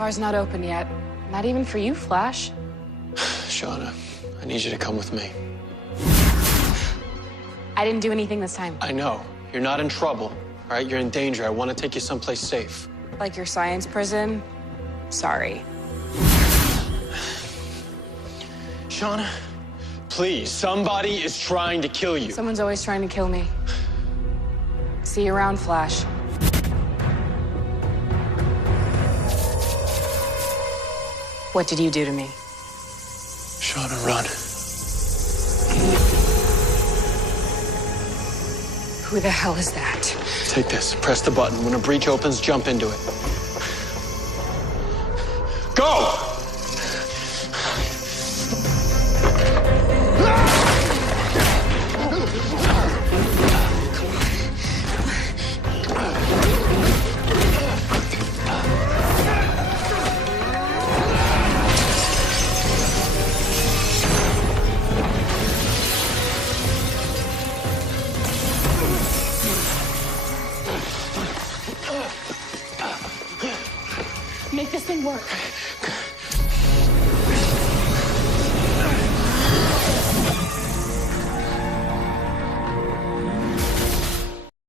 Bar's not open yet. Not even for you, Flash. Shauna, I need you to come with me. I didn't do anything this time. I know. You're not in trouble, all right? You're in danger. I want to take you someplace safe. Like your science prison? Sorry. Shauna, please, somebody is trying to kill you. Someone's always trying to kill me. See you around, Flash. What did you do to me? Shauna, run. Who the hell is that? Take this. Press the button. When a breach opens, jump into it. Go! Make this thing work.